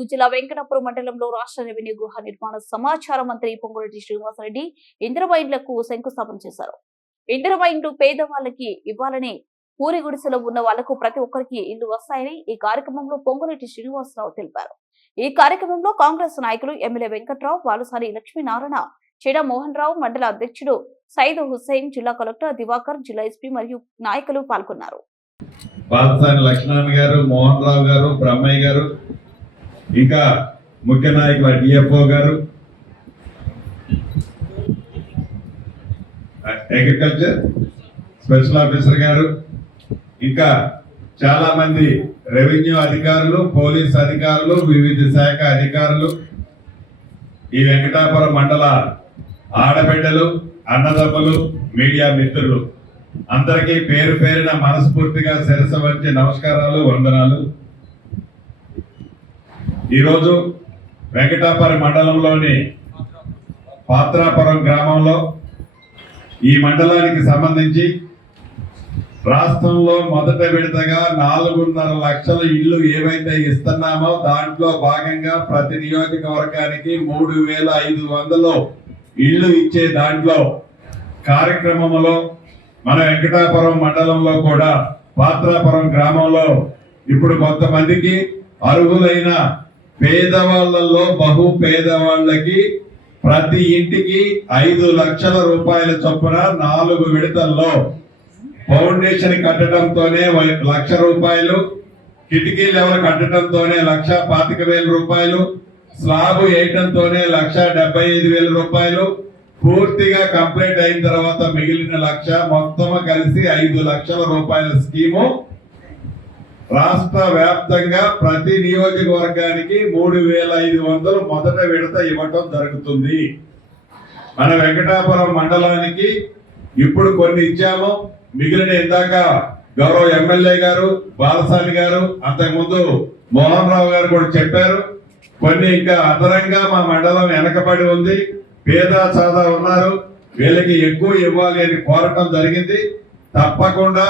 ములుగు జిల్లా వెంకటాపురం మండలంలో రాష్ట్ర రెవెన్యూ గృహ నిర్మాణ సమాచార మంత్రి పొంగులేటి శ్రీనివాసరెడ్డి ఇందిరమ్మ ఇండ్లకు శంకుస్థాపన చేశారు. ఇందిరమ్మ ఇండ్లు పేదవాళ్ళకి ఇవ్వాలని, పూరి గుడిసెలో ఉన్న వాళ్లకు ప్రతి ఒక్కరికి ఇల్లు వస్తాయని ఈ కార్యక్రమంలో పొంగులేటి శ్రీనివాసరావు తెలిపారు. ఈ కార్యక్రమంలో కాంగ్రెస్ నాయకులు ఎమ్మెల్యే వెంకట్రావు, బాలుసాని లక్ష్మీనారాయణ, చెడ మోహన్ రావు, మండల అధ్యక్షుడు సైద్ హుస్సేన్, జిల్లా కలెక్టర్ దివాకర్, జిల్లా ఎస్పీ మరియు నాయకులు పాల్గొన్నారు. బాలుసాని లక్ష్మీనారాయణ గారు, మోహన్ రావు గారు, బ్రహ్మయ్య గారు, ఇంకా ముఖ్య నాయకుల డిఎఫ్ఓ గారు, అగ్రికల్చర్ స్పెషల్ ఆఫీసర్ గారు, ఇంకా చాలా మంది రెవెన్యూ అధికారులు, పోలీస్ అధికారులు, వివిధ శాఖ అధికారులు, ఈ వెంకటాపురం మండల ఆడబిడ్డలు, అన్నదమ్ములు, మీడియా మిత్రులు అందరికీ పేరు పేరున మనస్ఫూర్తిగా శిరస్సు వంచి నమస్కారాలు, వందనాలు. ఈరోజు వెంకటాపురం మండలంలోని పాత్రాపురం గ్రామంలో ఈ మండలానికి సంబంధించి రాష్ట్రంలో మొదట విడతగా 4.5 లక్షల ఇళ్లు ఏవైతే ఇస్తున్నామో దాంట్లో భాగంగా ప్రతి నియోజకవర్గానికి 3,500 ఇళ్లు ఇచ్చే దాంట్లో కార్యక్రమంలో మన వెంకటాపురం మండలంలో కూడా పాత్రాపురం గ్రామంలో ఇప్పుడు కొంతమందికి అర్హులైన పేదవాళ్లలో బహు పేదవాళ్ళకి ప్రతి ఇంటికి 5 లక్షల రూపాయల చొప్పున 4 విడతల్లో ఫౌండేషన్ కట్టడంతోనే 1 లక్ష రూపాయలు, కిటికీ లెవెల్ కట్టడంతోనే 1,25,000 రూపాయలు, స్లాబ్ వేయటంతోనే 1,75,000 రూపాయలు, పూర్తిగా కంప్లీట్ అయిన తర్వాత మిగిలిన 1 లక్ష, మొత్తం కలిసి 5 లక్షల రూపాయల స్కీము రాష్ట్ర వ్యాప్తంగా ప్రతి నియోజకవర్గానికి 3,500 మొదట విడత ఇవ్వటం జరుగుతుంది. మన వెంకటాపురం మండలానికి ఇప్పుడు కొన్ని ఇచ్చాము, మిగిలిన ఇందాక గౌరవ ఎమ్మెల్యే గారు, బాలసాని గారు, అంతకుముందు మోహన్ రావు గారు కూడా చెప్పారు. కొన్ని ఇంకా అదనంగా మా మండలం వెనకబడి ఉంది, పేద సాదా ఉన్నారు, వీళ్ళకి ఎక్కువ ఇవ్వాలి అని కోరటం జరిగింది. తప్పకుండా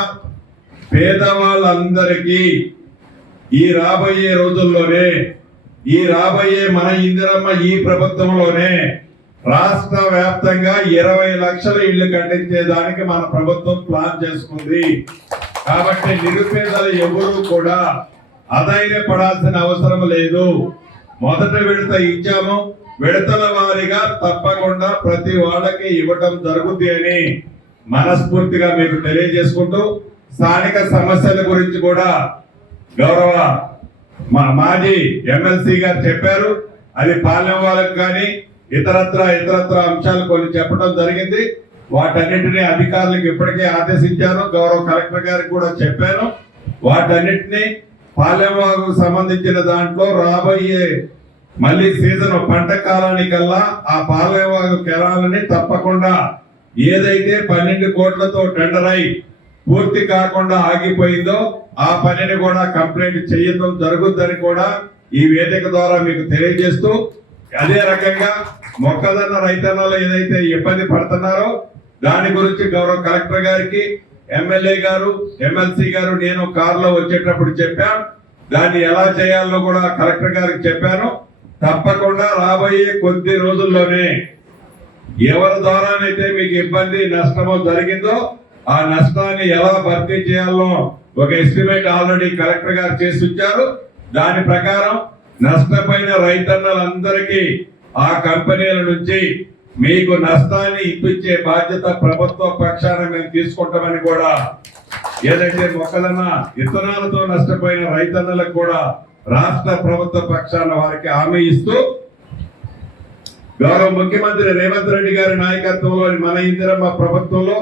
పేదవాళ్ళందరికీ ఈ రాబోయే రోజుల్లోనే, ఈ రాబోయే మన ఇందిరమ్మ ఈ ప్రభుత్వంలోనే రాష్ట్ర వ్యాప్తంగా 20 లక్షల ఇళ్లు కట్టించేదానికి మన ప్రభుత్వం ప్లాన్ చేసుకుంది. కాబట్టి నిరుపేదలు ఎవరు కూడా అధైర్యపడాల్సిన అవసరం లేదు. మొదట విడత ఇచ్చాము, విడతల వారీగా తప్పకుండా ప్రతి వాళ్ళకి ఇవ్వటం జరుగుతుంది అని మనస్ఫూర్తిగా మీకు తెలియజేసుకుంటూ, స్థానిక సమస్యల గురించి కూడా గౌరవ మాజీ ఎమ్మెల్సీ గారు చెప్పారు. అది పాలెం వాళ్ళకి కానీ ఇతరత్ర అంశాలు కొన్ని చెప్పడం జరిగింది. వాటన్నిటిని అధికారులకు ఇప్పటికే ఆదేశించాను, గౌరవ కలెక్టర్ గారికి కూడా చెప్పాను. వాటన్నిటిని పాలెం వాగుకు సంబంధించిన దాంట్లో రాబోయే మళ్ళీ సీజన్ పంట కాలానికల్లా ఆ పాలెం వాగు కెనాలని తప్పకుండా ఏదైతే 12 కోట్లతో టెండర్ అయి పూర్తి కాకుండా ఆగిపోయిందో ఆ పనిని కూడా కంప్లీట్ చేయడం జరుగుతుందని కూడా ఈ వేదిక ద్వారా మీకు తెలియజేస్తూ, అదే రకంగా మొక్కజొన్న రైతన్నలు ఏదైతే ఇబ్బంది పడుతున్నారో దాని గురించి గౌరవ కలెక్టర్ గారికి, ఎమ్మెల్యే గారు, ఎమ్మెల్సీ గారు నేను కారులో వచ్చేటప్పుడు చెప్పాను. దాన్ని ఎలా చేయాలో కూడా కలెక్టర్ గారికి చెప్పాను. తప్పకుండా రాబోయే కొద్ది రోజుల్లోనే ఎవరి ద్వారానైతే మీకు ఇబ్బంది, నష్టమో జరిగిందో ఆ నష్టాన్ని ఎలా భర్తీ చేయాలో ఒక ఎస్టిమేట్ ఆల్రెడీ కలెక్టర్ గారు చేసి ఉంచారు. దాని ప్రకారం నష్టపోయిన రైతన్నలందరికీ ఆ కంపెనీల నుంచి మీకు నష్టాన్ని ఇప్పించే బాధ్యత ప్రభుత్వ పక్షాన మేము తీసుకుంటామని కూడా, ఏదైతే మొక్కజొన్న విత్తనాలతో నష్టపోయిన రైతన్నలకు కూడా రాష్ట్ర ప్రభుత్వ పక్షాన వారికి హామీ ఇస్తూ, గౌరవ ముఖ్యమంత్రి రేవంత్ రెడ్డి గారి నాయకత్వంలో మన ఇందిరమ్మ ప్రభుత్వంలో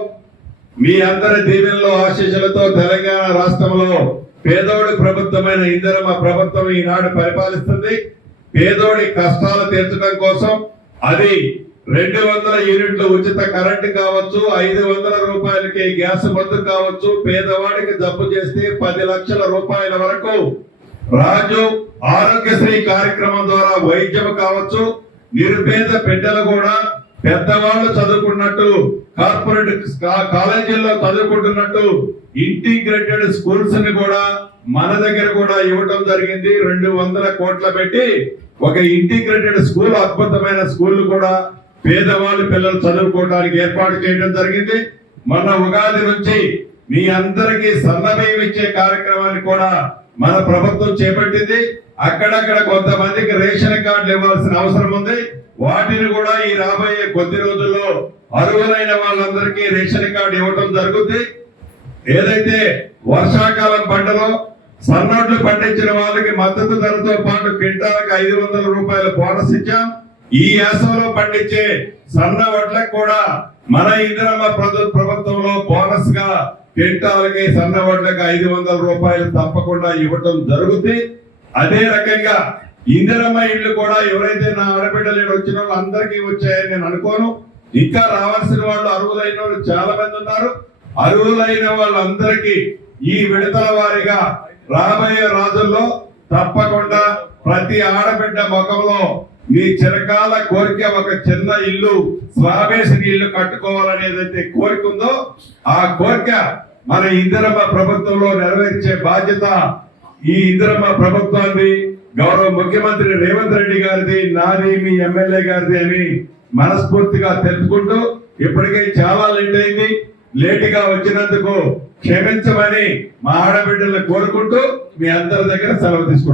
మీ అందరి దీవెనలో ఆశీస్సులతో తెలంగాణ రాష్ట్రంలో పేదోడి ప్రభుత్వమైన ఇందిరమ్మ ప్రభుత్వం ఈనాడు పరిపాలిస్తుంది. పేదోడి కష్టాలు తీర్చడం కోసం అది 200 యూనిట్లు ఉచిత కరెంటు కావచ్చు, 500 రూపాయలకి గ్యాస్ మందు కావచ్చు, పేదవాడికి జబ్బు చేస్తే 10 లక్షల రూపాయల వరకు రాజు ఆరోగ్యశ్రీ కార్యక్రమం ద్వారా వైద్యం కావచ్చు, నిరుపేద బిడ్డలు కూడా పెద్దవాళ్ళు చదువుకున్నట్టు, కార్పొరేట్ కాలేజీల్లో చదువుకుంటున్నట్టు ఇంటిగ్రేటెడ్ స్కూల్స్ ని కూడా మన దగ్గర కూడా ఇవ్వటం జరిగింది. 200 కోట్ల పెట్టి ఒక ఇంటిగ్రేటెడ్ స్కూల్, అద్భుతమైన స్కూల్ కూడా పేదవాళ్ళు పిల్లలు చదువుకోవడానికి ఏర్పాటు చేయడం జరిగింది. మొన్న ఉగాది నుంచి మీ అందరికీ సన్నబియ్యం ఇచ్చే కార్యక్రమాన్ని కూడా మన ప్రభుత్వం చేపట్టింది. అక్కడక్కడ కొంతమందికి రేషన్ కార్డులు ఇవ్వాల్సిన అవసరం ఉంది. వాటిని కూడా ఈ రాబోయే కొద్ది రోజుల్లో అర్హులైన వాళ్ళందరికీ రేషన్ కార్డు ఇవ్వడం జరుగుతుంది. ఏదైతే వర్షాకాలం పంటలో సన్నోడ్లు పండించిన వాళ్ళకి మద్దతు ధరతో పాటు క్వింటాలకు 500 రూపాయల బోనస్ ఇచ్చాం. ఈ యాసంలో పండించే సన్న వడ్లకు కూడా మన ఇందిరమ్మ ప్రభుత్వంలో బోనస్ గా క్వింటాలకి సన్న వడ్లకు 500 రూపాయలు తప్పకుండా ఇవ్వటం జరుగుతుంది. అదే రకంగా ఇందిరమ్మ ఇళ్ళు కూడా ఎవరైతే నా ఆడబిడ్డలు వచ్చిన వాళ్ళు అందరికీ వచ్చాయని నేను అనుకోను. ఇంకా రావాల్సిన వాళ్ళు అర్హులైన వాళ్ళు చాలా మంది ఉన్నారు. అర్హులైన వాళ్ళందరికీ ఈ విడతల వారీగా రాబోయే రోజుల్లో తప్పకుండా ప్రతి ఆడబిడ్డ ముఖంలో మీ చిరకాల కోరిక ఒక చిన్న ఇల్లు, స్లాబేసిన ఇల్లు కట్టుకోవాలనేదైతే కోరిక ఉందో ఆ కోరిక మన ఇందిరమ్మ ప్రభుత్వంలో నెరవేర్చే బాధ్యత ఈ ఇందిరమ్మ ప్రభుత్వాన్ని, గౌరవ ముఖ్యమంత్రి రేవంత్ రెడ్డి గారిది, నాది, మీ ఎమ్మెల్యే గారిది అని మనస్ఫూర్తిగా తెలుసుకుంటూ, ఇప్పటికే చాలా లేట్ అయింది. లేటుగా వచ్చినందుకు క్షమించమని మా ఆడబిడ్డలను కోరుకుంటూ మీ అందరి దగ్గర సెలవు తీసుకుంటాం.